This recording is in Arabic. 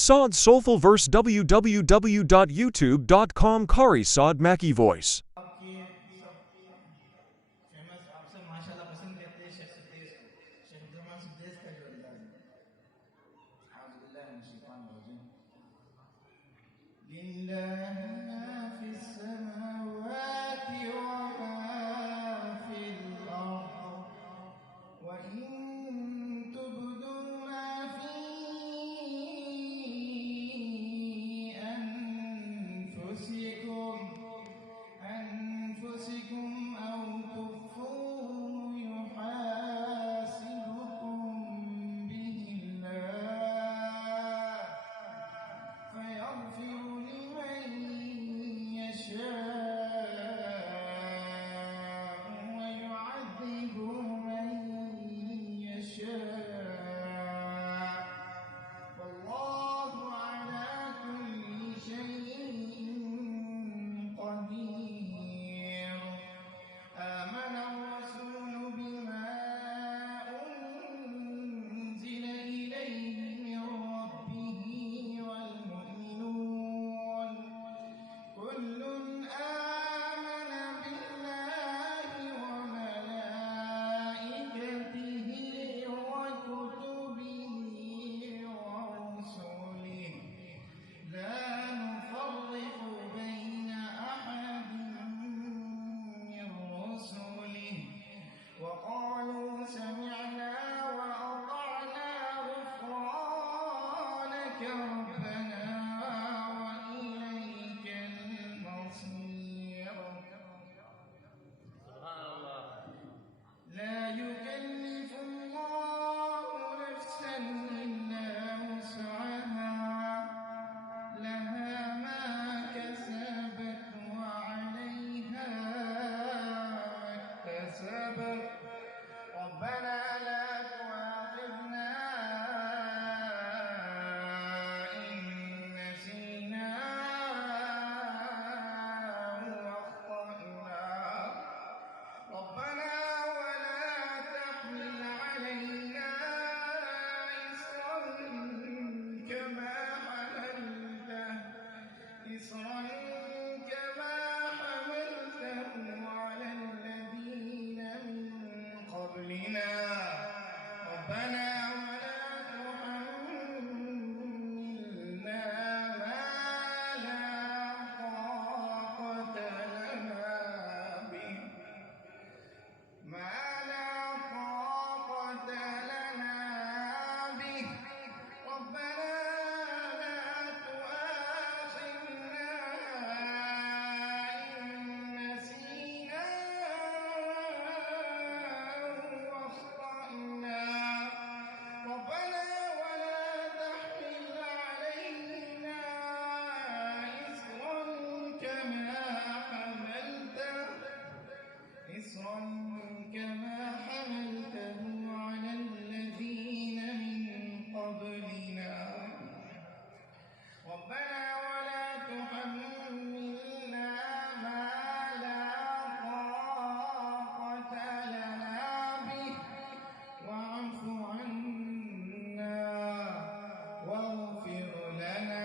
Sod Soulful Verse www.youtube.com Kari Sod Maki Voice. आपकी सब फेमस आपसे माशाल्लाह पसंद करते हैं शेख सुदेश को शेख अब्दुर्रहमान सुदेश का जो अंदाज है आउज़ुबिल्लाहि मिनश शैतानिर रजीम लिल्लाहि मा फिस समावाति व मा फिल अर्द व इन तुबदू मा फी أنفسكم أو تخفوه يحاسبكم به الله فيغفر لمن يشاء ويعذب من يشاء والله على كل شيء قدير آمن الرسول بما أنزل إليه من ربه والمؤمنون كل آمن بالله وملائكته وكتبه ورسله لا نفرق بين أحد من رسله وقالوا سمعنا وأطعنا غفرانك ربنا وإليك المصير لا يكلف الله نفسا إلا وسعها لها ما كسبت وعليها ما اكتسبت ربنا لا تؤاخذنا إن نسينا أو أخطأنا ربنا ولا تحمل علينا إصرا كما حملته على الذين من قبلنا ربنا ولا تحملنا ما لا طاقة لنا به ربنا لا تؤاخذنا إن نسينا أو أخطأنا ربنا ولا تحمل علينا إصرا كما حملته على الذين من قبلنا ربنا ولا تحملنا ما لا طاقة لنا به واعف عنا واغفر لنا